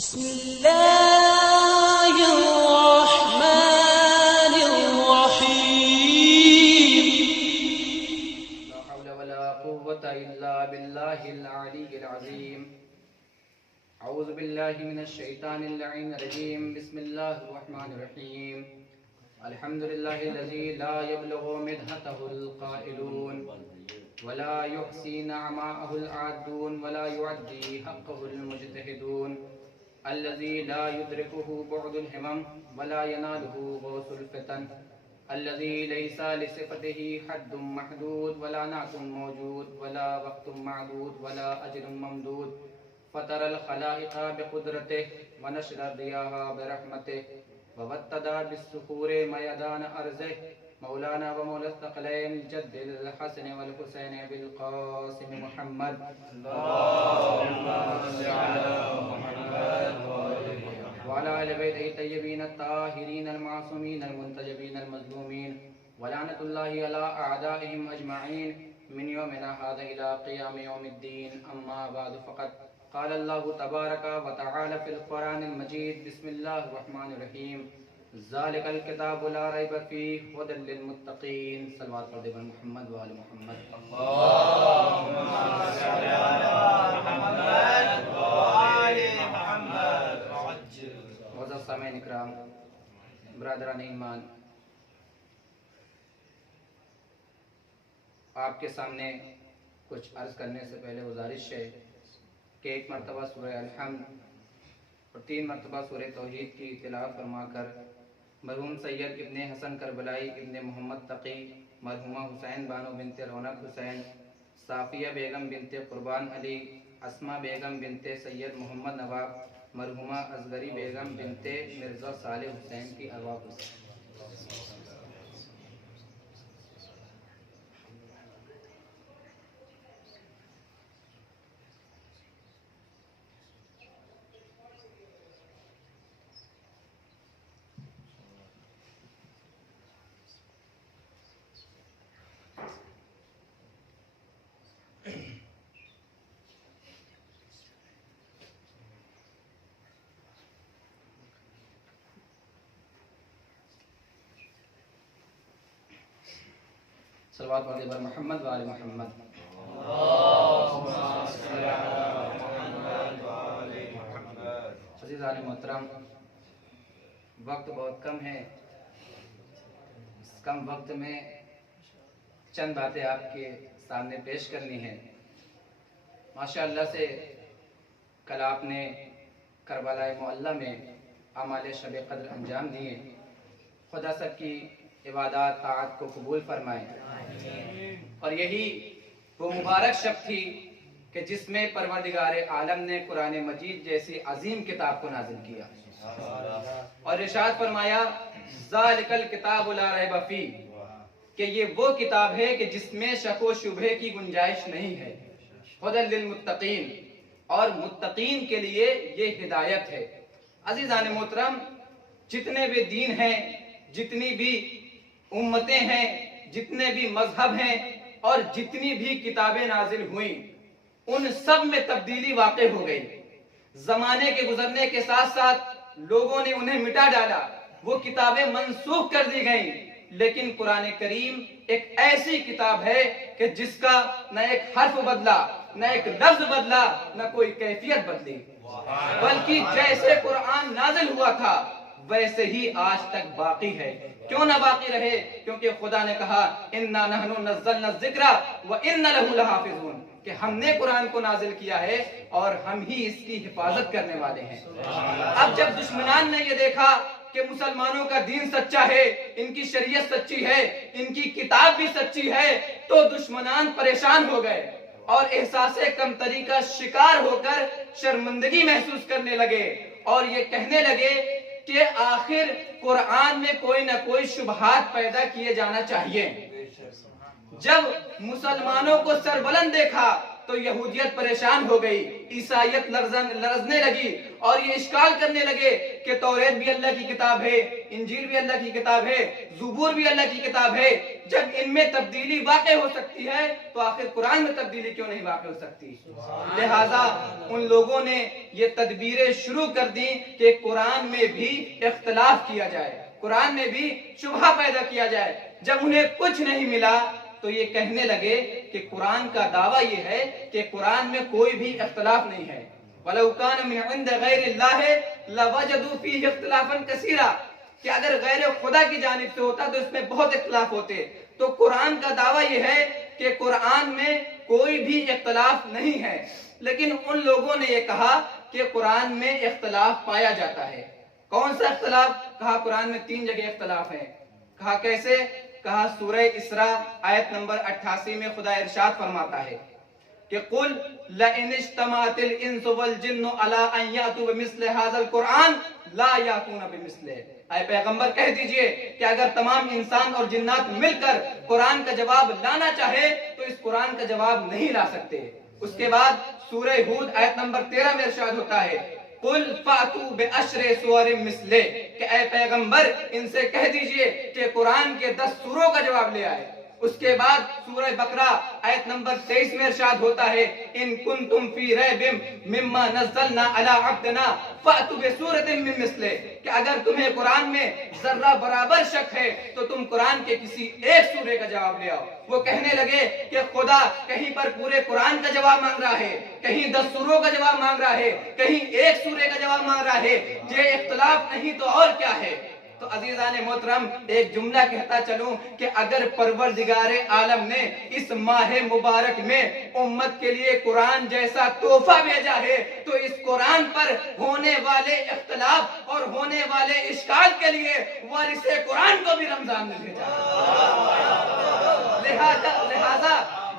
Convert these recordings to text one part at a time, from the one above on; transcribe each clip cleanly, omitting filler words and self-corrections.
بسم الله الرحمن الرحيم لا حول ولا قوة إلا بالله العلي العظيم. أعوذ بالله من الشيطان اللعين الرجيم. بسم الله الرحمن الرحيم. الحمد لله الذي لا يبلغ مدحته القائلون ولا يحصي نعماءه العادون ولا يعدي حقه المجتهدون، الذي لا يدركه بعد الهمم ولا يناله غوث الفتن، الذي ليس لصفته حد محدود ولا نعت موجود ولا وقت معدود ولا أجل ممدود، فطر الخلائق بقدرته ونشر الرياح برحمته ووتد بالسحور ميدان أرضه، مولانا ومولى الثقلين الجد الحسن والحسين بالقاسم محمد. اللهم صل على محمد وعلى آل بيته الطيبين الطاهرين المعصومين المنتجبين المظلومين، ولعنة الله على أعدائهم أجمعين من يومنا هذا إلى قيام يوم الدين. أما بعد، فقد قال الله تبارك وتعالى في القرآن المجيد: بسم الله الرحمن الرحيم. ذلك الكتاب لا ريب فيه هدى للمتقين. صلوات پر محمد وآل محمد. اللهم صل على محمد وآل محمد وعجل. معزز سامعین اکرام، برادران ایمان، آپ کے سامنے کچھ عرض کرنے سے پہلے گزارش ہے کہ ایک مرتبہ سورہ الحمد اور 3 مرتبہ سورہ توحید کی تلاوت فرما کر مرحوم سید ابن حسن کربلائی ابن محمد تقی، مرحومہ حسین بانو بنت رونق حسین، صافیہ بیگم بنت قربان علی، اسما بیگم بنت سید محمد نواب، مرحومہ اصغری بیگم بنت مرزا صالح حسین کی ارواح کو صلوات پر محمد وآل محمد. اللهم صل على محمد وآل محمد. عزیزان محترم، وقت بہت کم ہے. اس کم وقت میں چند باتیں آپ کے سامنے پیش کرنی ہیں. ماشاءاللہ سے کل آپ نے کربلا معلیٰ میں اعمال شب قدر انجام دیے. خدا سب کی عبادات طاعت کو قبول فرمائے. اور یہی وہ مبارک شب تھی کہ جس میں پروردگار عالم نے قرآن مجید جیسی عظیم کتاب کو نازل کیا اور ارشاد فرمایا: ذالک الکتاب لا ریب فیہ، کہ یہ وہ کتاب ہے کہ جس میں شک و شبہ کی گنجائش نہیں ہے. ہدی للمتقین، اور متقین کے لیے یہ ہدایت ہے. عزیزان محترم، جتنے بھی دین ہیں، جتنی بھی امتیں ہیں، جتنے بھی مذہب ہیں اور جتنی بھی کتابیں نازل ہوئیں، ان سب میں تبدیلی واقع ہو گئی. زمانے کے گزرنے کے ساتھ ساتھ لوگوں نے انہیں مٹا ڈالا، وہ کتابیں منسوخ کر دی گئیں. لیکن قرآن کریم ایک ایسی کتاب ہے کہ جس کا نہ ایک حرف بدلا، نہ ایک لفظ بدلا، نہ کوئی کیفیت بدلی، بلکہ جیسے قرآن نازل ہوا تھا ویسے ہی آج تک باقی ہے. کیوں نہ باقی رہے؟ کیونکہ خدا نے کہا: اِنَّا نَحْنُ نَزَّلْنَا الذِّكْرَ وَإِنَّ لَهُ لَحَافِظُونَ، کہ ہم نے قرآن کو نازل کیا ہے اور ہم ہی اس کی حفاظت کرنے والے ہیں. اب جب دشمنان نے یہ دیکھا کہ مسلمانوں کا دین سچا ہے، ان کی شریعت سچی ہے، ان کی کتاب بھی سچی ہے، تو دشمنان پریشان ہو گئے اور احساس کمتری کا شکار ہو کر شرمندگی محسوس کرنے لگے اور یہ کہنے لگے کہ آخر قرآن میں کوئی نہ کوئی شبہات پیدا کیے جانا چاہیے. جب مسلمانوں کو سربلند دیکھا تو یہودیت پریشان ہو گئی، عیسائیت لرزنے لگی اور یہ اشکال کرنے لگے کہ توریت بھی اللہ کی کتاب ہے، انجیل بھی اللہ کی کتاب ہے، زبور بھی اللہ کی کتاب ہے۔ جب ان میں تبدیلی واقع ہو سکتی ہے تو آخر قرآن میں تبدیلی کیوں نہیں واقع ہو سکتی؟ لہٰذا ان لوگوں نے یہ تدبیریں شروع کر دی کہ قرآن میں بھی اختلاف کیا جائے، قرآن میں بھی شبہہ پیدا کیا جائے۔ جب انہیں کچھ نہیں ملا تو یہ کہنے لگے کہ قرآن کا دعویٰ یہ ہے کہ قرآن میں کوئی بھی اختلاف نہیں ہے۔ وَلَوْ كَانَ مِنْ عِنْدِ غَيْرِ اللَّهِ لَوَجَدُوا فِيهِ اخْتِلَافًا كَثِيرًا، کہ اگر غیر خدا کی جانب سے ہوتا تو اس میں بہت اختلاف ہوتے۔ تو قرآن کا دعویٰ یہ ہے کہ قرآن میں کوئی بھی اختلاف نہیں ہے، لیکن ان لوگوں نے یہ کہا کہ قرآن میں اختلاف پایا جاتا ہے۔ کون سا اختلاف؟ کہا قرآن میں 3 جگہ اختلاف ہے۔ کہا کیسے؟ کہا سورہ اسراء آیت نمبر 88 میں خدا ارشاد فرماتا ہے کہ قُلْ لَئِنِ اجْتَمَعَتِ الْإِنسُ وَالْجِنُّ عَلَىٰ أَن يَأْتُوا بِمِثْلِ هَٰذَا الْقُرْآنِ لَا يَأْتُونَ بِمِثْلِهِ۔ اے پیغمبر کہہ دیجئے کہ اگر تمام انسان اور جنات مل کر قرآن کا جواب لانا چاہے تو اس قرآن کا جواب نہیں لا سکتے۔ اس کے بعد سورہ ہود آیت نمبر 13 میں ارشاد ہوتا ہے قُلْ فَأْتُوا بِعَشْرِ سُوَرٍ مِثْلِهِ، کہ اے پیغمبر ان سے کہہ دیجئے کہ قرآن کے 10 سوروں کا جواب لے آئے۔ اس کے بعد سورہ بقرہ آیت نمبر 23 میں ارشاد ہوتا ہے ان کنتم فی ریب مما نزلنا علی عبدنا فأتوا بسورۃ من مثلہ، کہ اگر تمہیں قرآن میں ذرہ برابر شک ہے تو تم قرآن کے کسی ایک سورے کا جواب لے آؤ۔ وہ کہنے لگے کہ خدا کہیں پر پورے قرآن کا جواب مانگ رہا ہے، کہیں 10 سوروں کا جواب مانگ رہا ہے، کہیں ایک سورے کا جواب مانگ رہا ہے، یہ اختلاف نہیں تو اور کیا ہے؟ تو عزیزان محترم ایک جملہ کہتا چلوں کہ اگر پروردگار عالم نے اس ماہ مبارک میں امت کے لیے قرآن جیسا تحفہ بھیجا ہے تو اس قرآن پر ہونے والے اختلاف اور ہونے والے اشکال کے لیے وارث قرآن کو بھی رمضان میں بھیجا۔ لہذا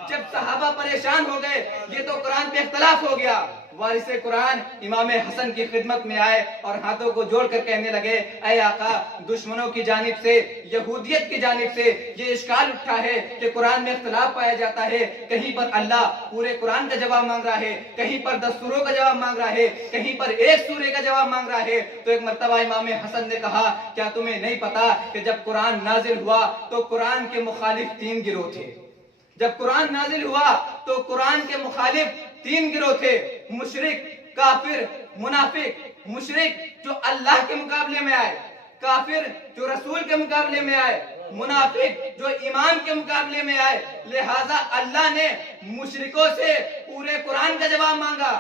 جب صحابہ پریشان ہو گئے یہ تو قرآن پہ اختلاف ہو گیا، وارث قرآن امام حسن کی خدمت میں آئے اور ہاتھوں کو جوڑ کر کہنے لگے اے آقا، دشمنوں کی جانب سے، یہودیت کی جانب سے یہ اشکال اٹھا ہے کہ قرآن میں اختلاف پایا جاتا ہے، کہیں پر اللہ پورے قرآن کا جواب مانگ رہا ہے، کہیں پر 10 سوروں کا جواب مانگ رہا ہے، کہیں پر ایک سورے کا جواب مانگ رہا ہے۔ تو ایک مرتبہ امام حسن نے کہا کیا تمہیں نہیں پتا کہ جب قرآن نازل ہوا تو قرآن کے مخالف 3 گروہ تھے؟ جب قرآن نازل ہوا تو قرآن کے مخالف 3 گروہ تھے، مشرک، کافر، منافق۔ مشرک جو اللہ کے مقابلے میں آئے، کافر جو رسول کے مقابلے میں آئے، منافق جو ایمان کے مقابلے میں آئے۔ لہٰذا اللہ نے مشرکوں سے پورے قرآن کا جواب مانگا،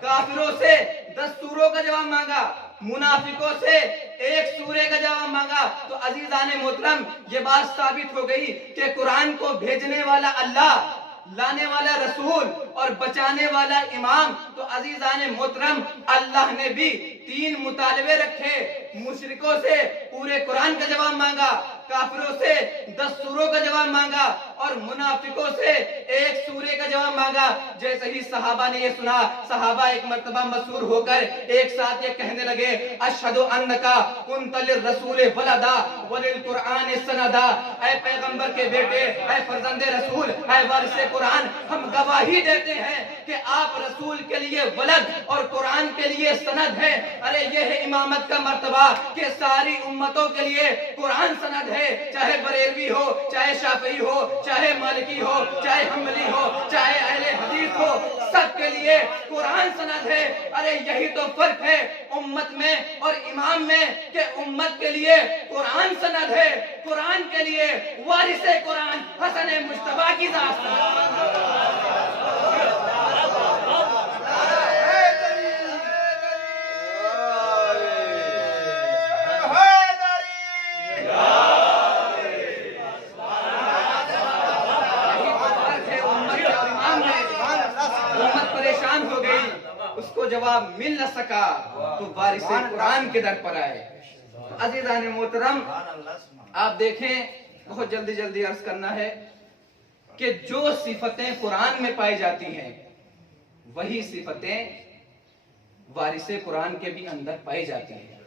کافروں سے 10 سوروں کا جواب مانگا، منافقوں سے ایک سورے کا جواب مانگا۔ تو عزیزان محترم یہ بات ثابت ہو گئی کہ قرآن کو بھیجنے والا اللہ، لانے والا رسول اور بچانے والا امام۔ تو عزیزان محترم اللہ نے بھی 3 مطالبے رکھے، مشرکوں سے پورے قرآن کا جواب مانگا، کافروں سے 10 سوروں کا جواب مانگا اور منافقوں سے ایک سورے کا جواب مانگا۔ جیسے ہی صحابہ نے یہ سنا، صحابہ ایک مرتبہ مسحور ہو کر ایک ساتھ یہ کہنے لگے اشہد انکا کنت للرسول ولدا وللقرآن سندا، اے پیغمبر کے بیٹے، اے فرزند رسول، اے وارث قرآن، ہم گواہی دیتے ہیں کہ آپ رسول کے لیے ولد اور قرآن کے لیے سند ہیں۔ ارے یہ ہے امامت کا مرتبہ کہ ساری امتوں کے لیے قرآن سند ہے، چاہے بریلوی ہو، چاہے شافعی ہو، چاہے مالکی ہو، چاہے حنبلی ہو، چاہے اہل حدیث ہو، سب کے لیے قرآن سند ہے۔ ارے یہی تو فرق ہے امت میں اور امام میں کہ امت کے لیے قرآن سند ہے، قرآن کے لیے وارث قرآن حسن مجتبیٰ کی ذات اس کو جواب مل نہ سکا تو وارث قرآن کے در پر آئے۔ عزیزان محترم آپ دیکھیں، بہت جلدی جلدی عرض کرنا ہے کہ جو صفتیں قرآن میں پائی جاتی ہیں وہی صفتیں وارث قرآن کے بھی اندر پائی جاتی ہیں۔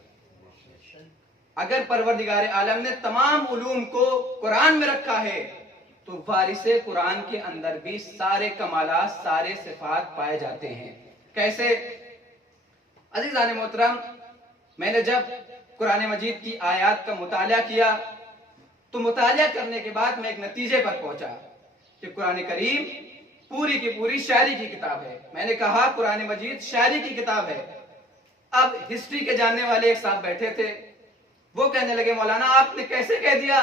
اگر پروردگار عالم نے تمام علوم کو قرآن میں رکھا ہے تو وارث قرآن کے اندر بھی سارے کمالات، سارے صفات پائے جاتے ہیں۔ کیسے؟ عزیزان محترم، میں نے جب قرآن مجید کی آیات کا مطالعہ کیا تو مطالعہ کرنے کے بعد میں ایک نتیجے پر پہنچا کہ قرآن کریم پوری کی پوری شاعری کی کتاب ہے۔ میں نے کہا قرآن مجید شاعری کی کتاب ہے۔ اب ہسٹری کے جاننے والے ایک صاحب بیٹھے تھے، وہ کہنے لگے مولانا آپ نے کیسے کہہ دیا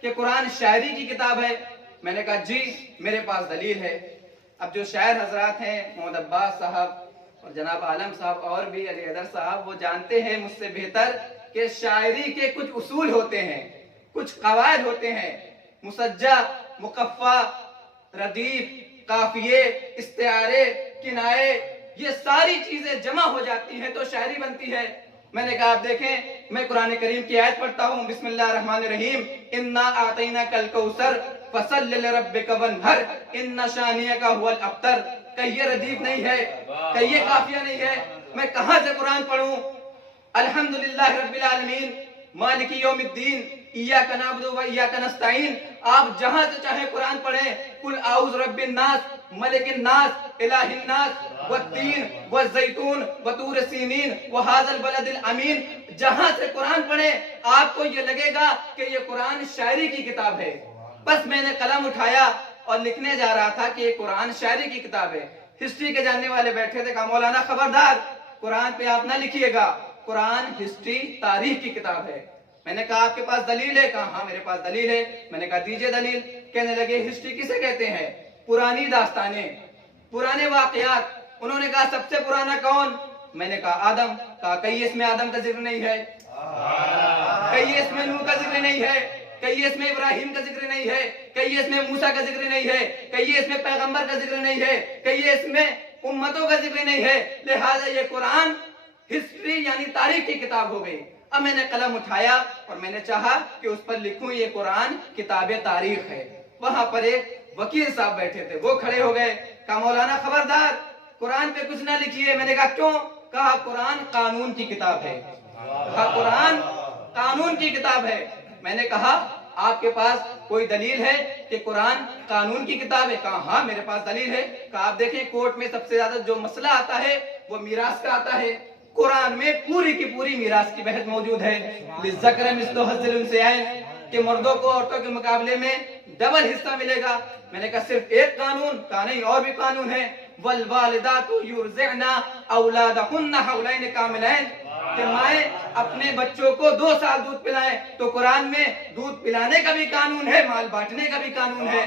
کہ قرآن شاعری کی کتاب ہے؟ میں نے کہا جی میرے پاس دلیل ہے۔ اب جو شاعر حضرات ہیں، محمد عباس صاحب اور جناب عالم صاحب اور بھی علی حیدر صاحب، وہ جانتے ہیں مجھ سے بہتر کہ شاعری کے کچھ اصول ہوتے ہیں، کچھ قواعد ہوتے ہیں، مسجع، مقفع، ردیف، قافیے، استعارے، کنائے، یہ ساری چیزیں جمع ہو جاتی ہیں تو شاعری بنتی ہے۔ میں نے کہا آپ دیکھیں، میں قرآن کریم کی آیت پڑھتا ہوں، بسم اللہ الرحمن الرحیم، انا اعطیناک الکوثر فصل لربک وانحر ان شانئک هو الابتر۔ کہ یہ ردیف نہیں ہے، کہ یہ قافیہ نہیں ہے، میں کہاں سے قرآن پڑھوں؟ الحمدللہ رب العالمین مالک یوم الدین ایاک نعبد و ایاک نستعین، آپ جہاں سے چاہیں قرآن پڑھیں، قل اعوذ رب الناس ملک الناس الہ الناس والتین والزیتون وطور سینین وہذا البلد الامین، جہاں سے قرآن پڑھیں آپ کو یہ لگے گا کہ یہ قرآن شاعری کی کتاب ہے۔ بس میں نے قلم اٹھایا اور لکھنے جا رہا تھا کہ یہ قرآن شاعری کی کتاب ہے۔ ہسٹری کے جاننے والے بیٹھے تھے، کہا مولانا خبردار قرآن پہ آپ نہ لکھیے گا، قرآن ہسٹری تاریخ کی کتاب ہے۔ میں نے کہا آپ کے پاس دلیل ہے؟ کہا ہاں میرے پاس دلیل ہے۔ میں نے کہا دیجئے دلیل۔ کہنے لگے ہسٹری کسے کہتے ہیں؟ پرانی داستانیں، پرانے واقعات۔ انہوں نے کہا سب سے پرانا کون؟ میں نے کہا آدم۔ کہا کئی اس میں آدم کا ذکر نہیں ہے، کئی اس میں نوح کا ذکر نہیں ہے، کئی اس میں ابراہیم کا ذکر نہیں ہے، کئی اس میں موسیٰ کا ذکر نہیں ہے، کئی اس میں پیغمبر کا ذکر نہیں ہے، کئی اس میں امتوں کا ذکر نہیں ہے، لہٰذا یہ قرآن ہسٹری یعنی تاریخ کی کتاب ہو گئی۔ اب میں نے قلم اٹھایا اور میں نے چاہا کہ اس پر لکھوں یہ قرآن کتاب تاریخ ہے۔ وہاں پر ایک وکیل صاحب بیٹھے تھے، وہ کھڑے ہو گئے، کہا مولانا خبردار قرآن پہ کچھ نہ لکھیے۔ میں نے کہا کیوں؟ کہا قرآن قانون کی کتاب ہے، کہا قرآن قانون کی کتاب ہے۔ میں نے کہا آپ کے پاس کوئی دلیل ہے کہ قرآن قانون کی کتاب ہے؟ کہا ہاں میرے پاس دلیل ہے۔ کہا آپ دیکھیں کورٹ میں سب سے زیادہ جو مسئلہ آتا ہے وہ میراث کا آتا ہے، قرآن میں پوری کی پوری میراث کی بحث موجود ہے، للذکر مثل حظ الانثیین، کہ مردوں کو عورتوں کے مقابلے میں ڈبل حصہ ملے گا۔ میں نے کہا صرف ایک قانون؟ کہا نہیں اور بھی قانون ہے، والوالدات یرضعن اولادہن حولین کاملین، کہ مائیں اپنے بچوں کو 2 سال دودھ پلائیں، تو قرآن میں دودھ پلانے کا بھی قانون ہے، مال بانٹنے کا بھی قانون ہے۔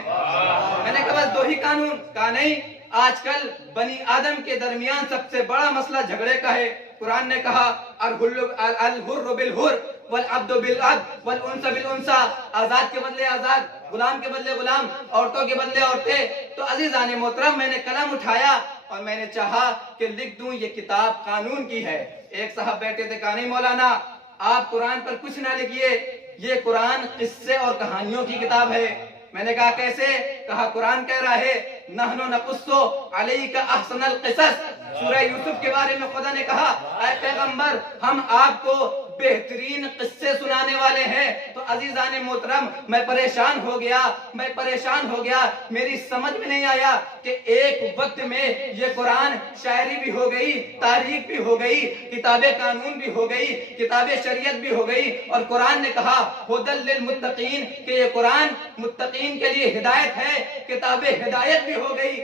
میں نے کہا بس 2 ہی قانون؟ کہا نہیں، آج کل بنی آدم کے درمیان سب سے بڑا مسئلہ جھگڑے کا ہے۔ قرآن نے کہا الحر بالحر والعبد بالعبد والانثى بالانثى، آزاد کے بدلے آزاد، غلام کے بدلے غلام، عورتوں کے بدلے عورتیں۔ تو عزیزان محترم میں نے قلم اٹھایا اور میں نے چاہا کہ لکھ دوں یہ کتاب قانون کی ہے۔ ایک صاحب بیٹھے تھے، کہا نہیں مولانا آپ قرآن پر کچھ نہ لکھیے، یہ قرآن قصے اور کہانیوں کی کتاب ہے۔ میں نے کہا کیسے؟ کہا قرآن کہہ رہا ہے نحن نقص علیک احسن القصص، سورہ یوسف کے بارے میں خدا نے کہا اے پیغمبر ہم آپ کو بہترین قصے سنانے والے ہیں۔ تو عزیزان محترم میں پریشان ہو گیا، میری سمجھ میں نہیں آیا کہ ایک وقت میں یہ قرآن شاعری بھی ہو گئی، تاریخ بھی ہو گئی، کتاب قانون بھی ہو گئی، کتاب شریعت بھی ہو گئی، اور قرآن نے کہا ھدی للمتقین کہ یہ قرآن متقین کے لیے ہدایت ہے، کتاب ہدایت بھی ہو گئی۔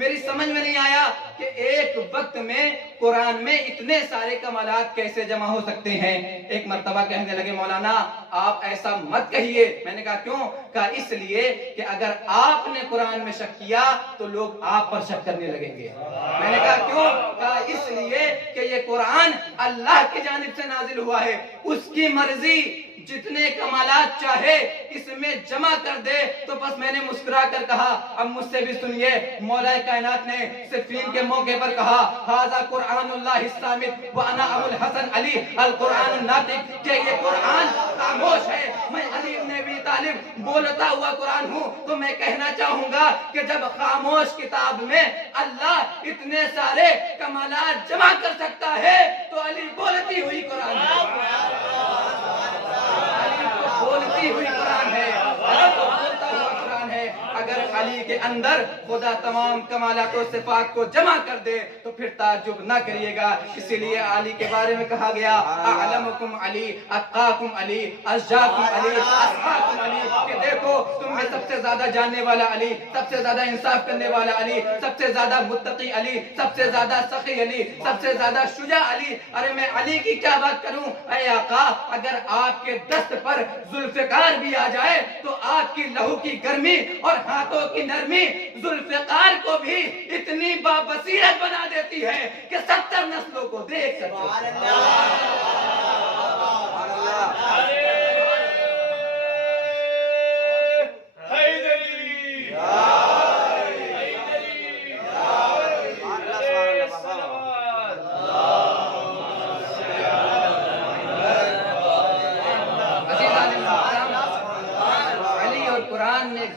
میری سمجھ میں نہیں آیا کہ ایک وقت میں قرآن میں اتنے سارے کمالات کیسے جمع ہو سکتے ہیں۔ ایک مرتبہ کہنے لگے مولانا آپ ایسا مت کہیے۔ میں نے کہا کیوں؟ کہا اس لیے کہ اگر آپ نے قرآن میں شک کیا تو لوگ آپ پر شک کرنے لگیں گے۔ میں نے کہا کیوں؟ کہا اس لیے کہ یہ قرآن اللہ کی جانب سے نازل ہوا ہے، اس کی مرضی جتنے کمالات چاہے اس میں جمع کر دے۔ تو بس میں نے مسکرا کر کہا اب مجھ سے بھی سنیے، مولا کائنات نے صفین کے موقع پر کہا ھذا قرآن اللہ الصامت وانا ابو الحسن علی القرآن الناطق، کہ یہ قرآن خاموش ہے، میں علی بن ابی طالب بولتا ہوا قرآن ہوں۔ تو میں کہنا چاہوں گا کہ جب خاموش کتاب میں اللہ اتنے سارے کمالات جمع کر سکتا ہے تو علی بولتی ہوئی قرآن ہے، بولتی ہوئی قرآن ہے، بولتا ہوا قرآن ہے۔ علی کے اندر خدا تمام کمالات و صفات کو جمع کر دے تو پھر تعجب نہ کریے گا. اسی لیے علی کے بارے میں کہا گیا اعلمکم علی اتقاکم علی اشجاکم علی اسقاکم علی, کہ دیکھو تم میں سب سے زیادہ جاننے والا علی, سب سے زیادہ انصاف کرنے والا علی, سب سے زیادہ متقی علی, سب سے زیادہ سخی علی, سب سے زیادہ شجاع علی. ارے میں علی کی کیا بات کروں اے آقا, اگر آپ کے دست پر ذوالفقار بھی آ جائے تو آپ کی لہو کی گرمی اور ہاتھوں کی نرمی ذوالفقار کو بھی اتنی بابصیرت بنا دیتی ہے کہ 70 نسلوں کو دیکھ سکتے.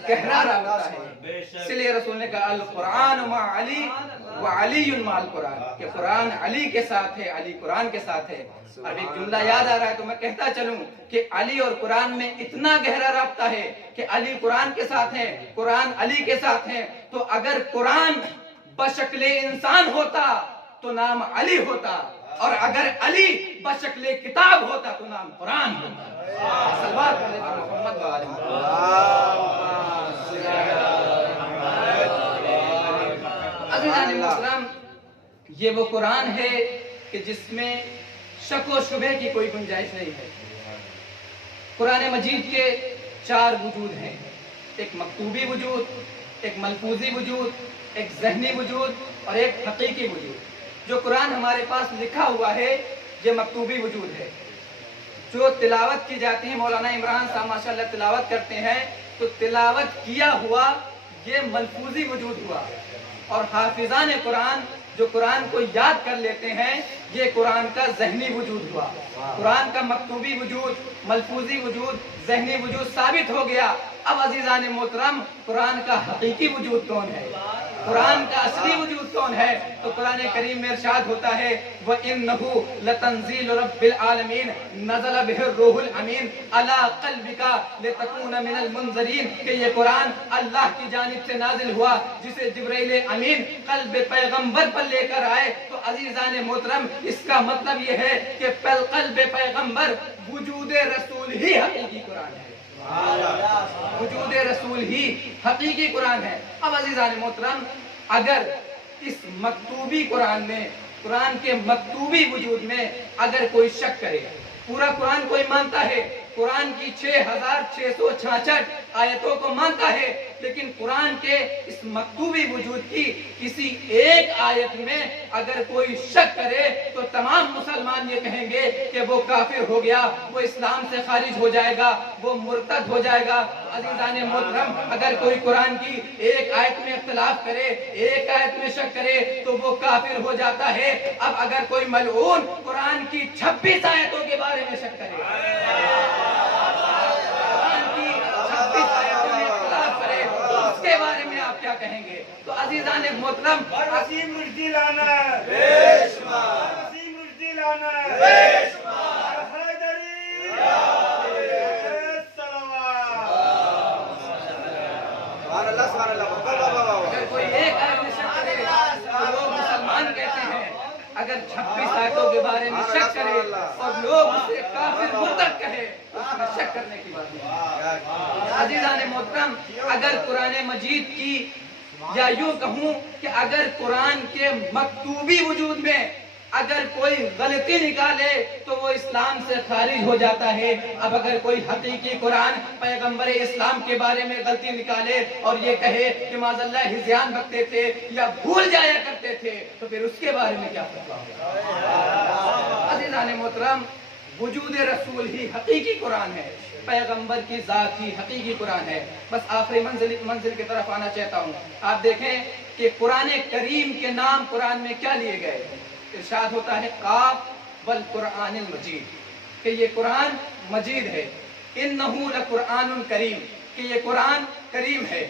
گہرا رابطہ ہے, اس لیے رسول نے کہا القرآن مع علی وعلی مع القرآن, کہ قرآن علی کے ساتھ ہے, علی قرآن کے ساتھ ہے. اب ایک جملہ یاد آ رہا ہے تو میں کہتا چلوں کہ علی اور قرآن میں اتنا گہرا رابطہ ہے کہ علی قرآن کے ساتھ ہے, قرآن علی کے ساتھ ہے. تو اگر قرآن بشکل انسان ہوتا تو نام علی ہوتا, اور اگر علی بشکل کتاب ہوتا تو نام قرآن ہوتا. صلوات علی محمد و آل محمد. عزیزان محترم, یہ وہ قرآن ہے کہ جس میں شک و شبہ کی کوئی گنجائش نہیں ہے. قرآن مجید کے 4 وجود ہیں, ایک مکتوبی وجود, ایک ملفوظی وجود, ایک ذہنی وجود اور ایک حقیقی وجود. جو قرآن ہمارے پاس لکھا ہوا ہے یہ مکتوبی وجود ہے. جو تلاوت کی جاتی ہے, مولانا عمران صاحب ماشاءاللہ تلاوت کرتے ہیں, تو تلاوت کیا ہوا یہ ملفوظی وجود ہوا. اور حافظان قرآن جو قرآن کو یاد کر لیتے ہیں یہ قرآن کا ذہنی وجود ہوا. قرآن کا مکتوبی وجود, ملفوظی وجود, ذہنی وجود ثابت ہو گیا. اب عزیزان محترم, قرآن کا حقیقی وجود کون ہے, قرآن کا اصلی وجود کون ہے؟ تو قرآن کریم میں ارشاد ہوتا ہے وَإِنَّهُ لَتَنزِيلُ رَبِّ الْعَالَمِينَ نَزَلَ بِهِ الرُّوحُ الْأَمِينُ عَلَىٰ قَلْبِكَ لِتَكُونَ مِنَ الْمُنذَرِينَ, کہ یہ قرآن اللہ کی جانب سے نازل ہوا جسے جبرائیل امین قلب پیغمبر پر لے کر آئے. تو عزیزان محترم, اس کا مطلب یہ ہے کہ قلب پیغمبر وجود رسول ہی حقیقی قرآن ہے, وجود رسول ہی حقیقی قرآن ہے. اب عزیزان محترم, اگر اس مکتوبی قرآن میں, قرآن کے مکتوبی وجود میں اگر کوئی شک کرے, پورا قرآن کوئی مانتا ہے, قرآن کی 6666 آیتوں کو مانتا ہے, لیکن قرآن کے اس مکتوبی وجود کی کسی ایک آیت میں اگر کوئی شک کرے تو تمام مسلمان یہ کہیں گے کہ وہ کافر ہو گیا, وہ اسلام سے خارج ہو جائے گا, وہ مرتد ہو جائے گا. عزیزان محترم, اگر کوئی قرآن کی ایک آیت میں اختلاف کرے, ایک آیت میں شک کرے تو وہ کافر ہو جاتا ہے. اب اگر کوئی ملعون قرآن کی 26 آیتوں کے بارے میں شک کرے, کیا کہیں گے؟ تو عزیزان محترم, عظیم مجدی لانا عظیم مجدی لانا حیدری اگر کوئی ایک آیت میں شک کرے تو لوگ مسلمان کہتے ہیں, اگر 26 آیتوں کے بارے میں شک کرے اور لوگ اسے کافر مرتد کہے تو اس میں شک کرنے کی بات نہیں. عزیزان محترم, اگر قرآن مجید کی, یا یوں کہوں کہ اگر قرآن کے مکتوبی وجود میں اگر کوئی غلطی نکالے تو وہ اسلام سے خارج ہو جاتا ہے. اب اگر کوئی حقیقی قرآن پیغمبر اسلام کے بارے میں غلطی نکالے اور یہ کہے کہ معاذ اللہ ہذیان رکھتے تھے یا بھول جایا کرتے تھے تو پھر اس کے بارے میں کیا فتویٰ ہوگا؟ عزیزان محترم, وجود رسول ہی حقیقی قرآن ہے, پیغمبر کی ذات ہی حقیقی قرآن ہے. بس آخری منزل کی طرف آنا چاہتا ہوں. آپ دیکھیں کہ قرآن کریم کے نام قرآن میں کیا لیے گئے. ارشاد ہوتا ہے قاف والقرآن المجید, کہ یہ قرآن مجید ہے. انہ لقرآن کریم, کہ یہ قرآن کریم ہے.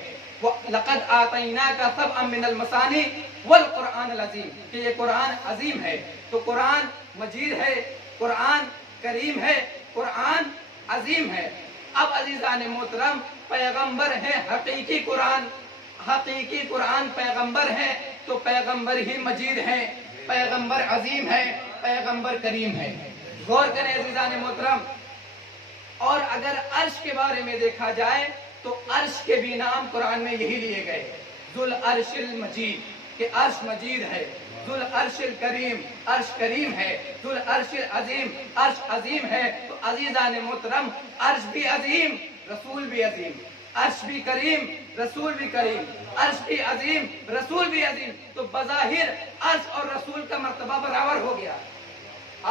لقد آتیناک سبعا من المثانی والقرآن العظیم, کہ یہ قرآن عظیم ہے. تو قرآن مجید ہے, قرآن کریم ہے, قرآن عظیم ہے. اب عزیزان محترم, پیغمبر ہے حقیقی قرآن, حقیقی قرآن پیغمبر ہیں تو پیغمبر ہی مجید ہیں، پیغمبر عظیم ہے، پیغمبر کریم ہے۔ غور کریں عزیزان محترم، اور اگر عرش کے بارے میں دیکھا جائے تو عرش کے بھی نام قرآن میں یہی لیے گئے، ذوالعرش المجید، کہ عرش مجید ہے، ذوالعرش الکریم، عرش کریم ہے، ذوالعرش العظیم، عرش عظیم ہے۔ تو عزیزان محترم، عرش بھی عظیم، رسول بھی عظیم، عرش بھی کریم، رسول بھی کریم، عرش بھی عظیم، رسول بھی عظیم۔ تو بظاہر عرش اور رسول کا مرتبہ برابر ہو گیا،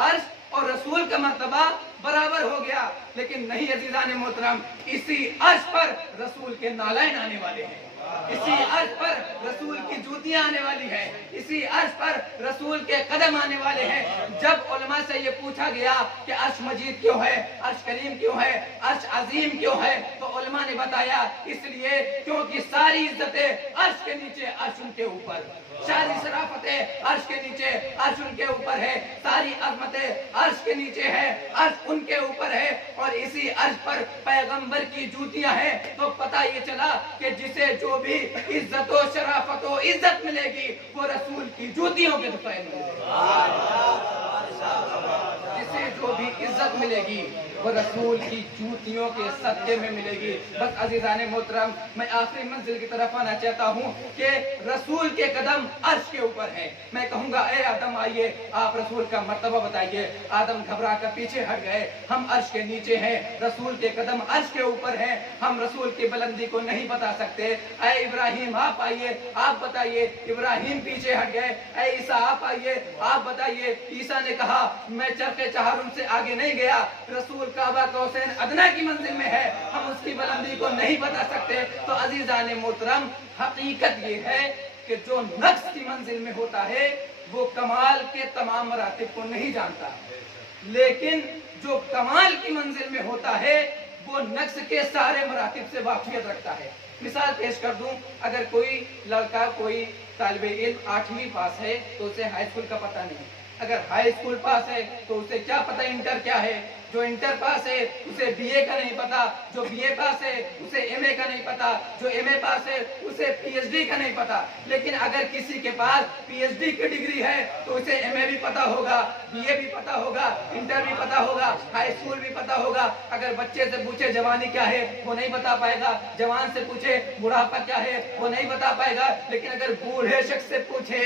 عرش اور رسول کا مرتبہ برابر ہو گیا، لیکن نہیں عزیزان محترم، اسی عرش پر رسول کے نالائن آنے والے ہیں، اسی عرش پر رسول کی جوتیاں آنے والی ہیں، اسی عرش پر رسول کے قدم آنے والے ہیں۔ جب علماء سے یہ پوچھا گیا کہ عرش مجید کیوں ہے، عرش کریم کیوں ہے، عرش عظیم کیوں ہے، تو علماء نے بتایا اس لیے کیونکہ ساری عزتیں عرش کے نیچے، عرش ان کے اوپر، ساری شرافتیں عرش کے نیچے، عرش ان کے اوپر ہے، ساری عظمتیں عرش کے نیچے ہے، عرش ان کے اوپر ہے، اور اسی عرش پر پیغمبر کی جوتیاں ہیں۔ تو پتہ یہ چلا کہ جسے جو بھی عزت و شرافت و عزت ملے گی وہ رسول کی جوتیوں کے دفعے میں ملے گی، جسے جو بھی عزت ملے گی وہ رسول کی جوتیوں کے صدقے میں ملے گی۔ بس عزیزان محترم، میں آخری منزل کی طرف آنا چاہتا ہوں کہ رسول کے قدم عرش کے اوپر ہیں۔ میں کہوں گا اے آدم آئیے، آپ رسول کا مرتبہ بتائیے۔ آدم گھبرا کر پیچھے ہٹ گئے، ہم عرش کے نیچے ہیں، رسول کے قدم عرش کے اوپر ہیں، ہم رسول کی بلندی کو نہیں بتا سکتے۔ اے ابراہیم آپ آئیے، آپ بتائیے۔ ابراہیم پیچھے ہٹ گئے۔ اے عیسیٰ آپ آئیے، آپ بتائیے۔ عیسیٰ نے کہا میں چرخ چہارم سے آگے نہیں گیا، رسول کعبہ قوسین ادنیٰ کی منزل میں ہے، ہم اس کی بلندی کو نہیں بتا سکتے۔ تو عزیزان محترم، حقیقت یہ ہے کہ جو نقص کی منزل میں ہوتا ہے وہ کمال کے تمام مراتب کو نہیں جانتا، لیکن جو کمال کی منزل میں ہوتا ہے وہ نقص کے سارے مراتب سے واقفیت رکھتا ہے۔ مثال پیش کر دوں، اگر کوئی لڑکا، کوئی طالب علم 8ویں پاس ہے تو اسے ہائی اسکول کا پتہ نہیں، اگر ہائی اسکول پاس ہے تو اسے کیا پتہ انٹر کیا ہے، جو انٹر پاس ہے اسے بی اے کا نہیں پتا، جو بی اے پاس ہے اسے ایم اے کا نہیں پتا، جو ایم اے پاس ہے اسے پی ایچ ڈی کا نہیں پتا۔ لیکن اگر کسی کے پاس پی ایچ ڈی کی ڈگری ہے تو اسے ایم اے بھی پتا ہوگا، بی اے بھی پتا ہوگا، انٹر بھی پتا ہوگا، ہائی اسکول بھی پتا ہوگا۔ اگر بچے سے پوچھے جوانی کیا ہے وہ نہیں بتا پائے گا، جوان سے پوچھے بڑھاپا کیا ہے وہ نہیں بتا پائے گا، لیکن اگر بوڑھے شخص سے پوچھے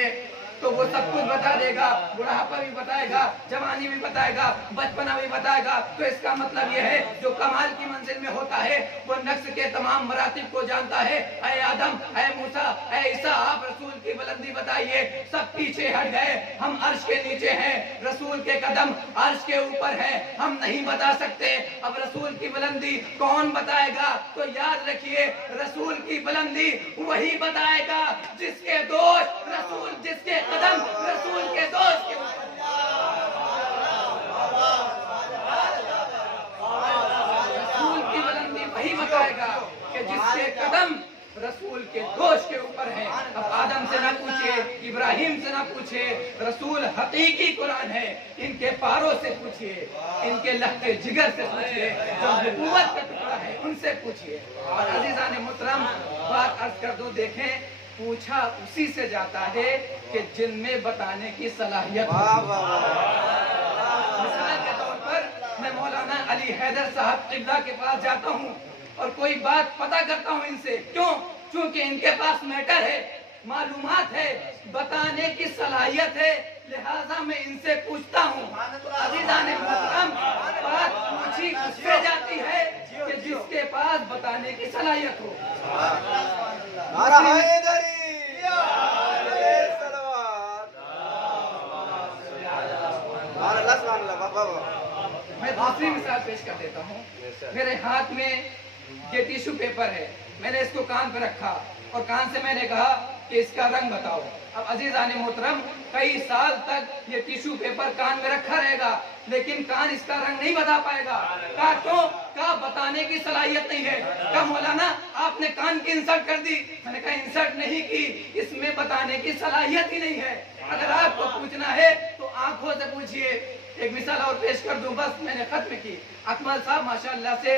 تو وہ سب کچھ بتا دے گا، بڑھاپا بھی بتائے گا، جوانی بھی بتائے گا، بچپنا بھی بتائے گا۔ تو اس کا مطلب یہ ہے جو کمال کی منزل میں ہوتا ہے وہ نقص کے تمام مراتب کو جانتا ہے۔ اے آدم، اے موسیٰ، اے عیسیٰ آپ رسول کی بلندی بتائیے۔ سب پیچھے ہٹ گئے، ہم عرش کے نیچے ہیں، رسول کے قدم عرش کے اوپر ہیں، ہم نہیں بتا سکتے۔ اب رسول کی بلندی کون بتائے گا؟ تو یاد رکھیے رسول کی بلندی وہی بتائے گا جس کے دوست رسول، جس کے قدم رسول کے دوست کے اوپر۔ رسول کی بلندی وہی بتائے گا کہ جس کے قدم رسول کے دوست کے اوپر ہیں۔ اب آدم سے نہ پوچھے، ابراہیم سے نہ پوچھے، رسول حقیقی قرآن ہے، ان کے پاروں سے پوچھئے، ان کے لہتے جگر سے پوچھئے، جو نبوت کا ٹکڑا ہے ان سے پوچھئے۔ اور عزیزان محترم، بات عرض کر دوں، دیکھیں پوچھا اسی سے جاتا ہے کہ جن میں بتانے کی صلاحیت ہوتی ہے۔ مثال کے طور پر میں مولانا علی حیدر صاحب قبلہ کے پاس جاتا ہوں اور کوئی بات پتہ کرتا ہوں ان سے، کیوں؟ چونکہ ان کے پاس میٹر ہے، معلومات ہے، بتانے کی صلاحیت ہے، لہٰذا میں ان سے پوچھتا ہوں۔ عزیزان محترم، بات پوچھی اس سے جاتی ہے کہ جس کے پاس بتانے کی صلاحیت ہو۔ میں دوسری مثال پیش کر دیتا ہوں۔ میرے ہاتھ میں یہ ٹیشو پیپر ہے، میں نے اس کو کان پہ رکھا اور کان سے میں نے کہا کہ اس کا رنگ بتاؤ۔ اب عزیزان محترم، کئی سال تک یہ ٹیشو پیپر کان میں رکھا رہے گا لیکن کان اس کا رنگ نہیں بتا پائے گا۔ کہا کیوں؟ کہا بتانے کی صلاحیت نہیں ہے۔ کہا مولانا آپ نے کان کی انسرٹ کر دی۔ میں نے کہا انسرٹ نہیں کی، اس میں بتانے کی صلاحیت ہی نہیں ہے۔ اگر آپ کو پوچھنا ہے تو آنکھوں سے پوچھئے۔ ایک مثال اور پیش کر دوں، بس میں نے ختم کی۔ اکمل صاحب ماشاءاللہ سے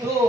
2